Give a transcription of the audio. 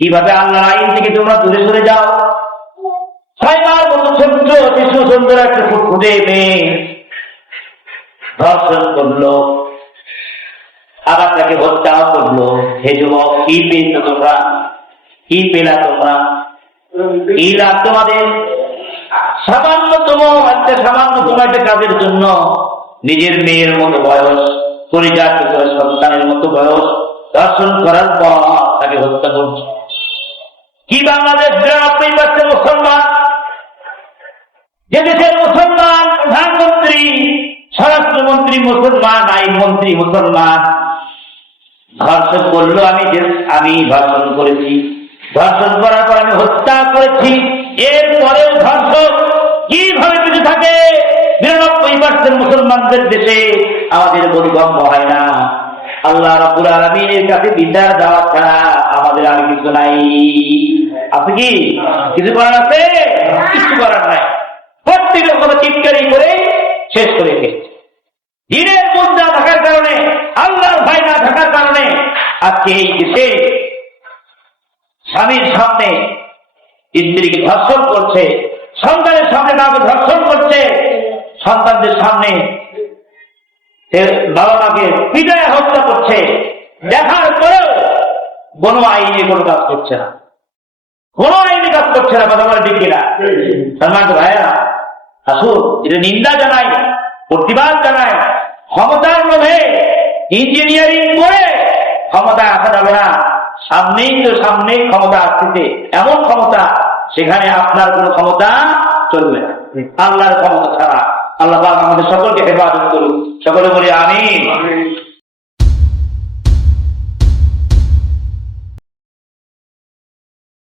কিভাবে আল্লাহর আইন থেকে তোমরা দূরে সরে যাও। 6 মাস মতো ছোট্ট শিশু সুন্দর একটা ফুটফুটে মেয়ে ধর্ষণ করলো, আবার তাকে হত্যাও করলো। হে যুবক, কি পেয়েছো তোমরা? কি পেলা তোমরা? কি লাভ তোমাদের? সামান্যতম একটা কাজের জন্য নিজের মেয়ের মতো বয়স, পরিজাত সন্তানের মতো বয়স ধর্ষণ করার পর তাকে হত্যা করছে। কি বাংলাদেশ 93% মুসলমান, যে দেশের মুসলমান প্রধানমন্ত্রী, স্বরাষ্ট্রমন্ত্রী মুসলমান, আইনমন্ত্রী মুসলমান, ধর্ষণ করলো, আমি ধর্ষণ করেছি, ধর্ষণ করার পর আমি হত্যা করেছি, এরপরেও ধর্ষণ কিভাবে বেঁচে থাকে? 99% মুসলমানদের দেশে আমাদের বোধগম্য হয় না। আল্লাহ রাব্বুল আলামিনের কাছে বিচার দেওয়া ছাড়া আমাদের আর কিছু নাই। আছে কি কিছু করার আছে? কিছু করার নাই। প্রত্যেকের কথা চিৎকারি করে শেষ করে গেছে। দিনের পথ না থাকার কারণে, আল্লাহর ভয় না থাকার কারণে আজকে এই দেশে স্বামীর সামনে স্ত্রীকে ধর্ষণ করছে, সন্তানের সামনে তাকে ধর্ষণ করছে, সন্তানদের সামনে বাবা মাকে পিটায় হত্যা করছে। দেখার পরেও কোনো আইনে কোনো কাজ করছে না, কোনো আইনে কাজ করছে না। কথা বলে ঠিক কিনা? সম্মানিত ভাইয়া, আসুন এটা নিন্দা জানাই, প্রতিবাদ জানাই। ক্ষমতার লোভে ইঞ্জিনিয়ারিং করে ক্ষমতায় আসা যাবে না। সামনেই ক্ষমতা আসতেছে, এমন ক্ষমতা সেখানে আপনার কোনো ক্ষমতা চলবে না, আল্লাহর ক্ষমতা ছাড়া। আল্লাহ পাক আমাদের সকলকে হেফাজত করুন। সকলে বলি আমিন।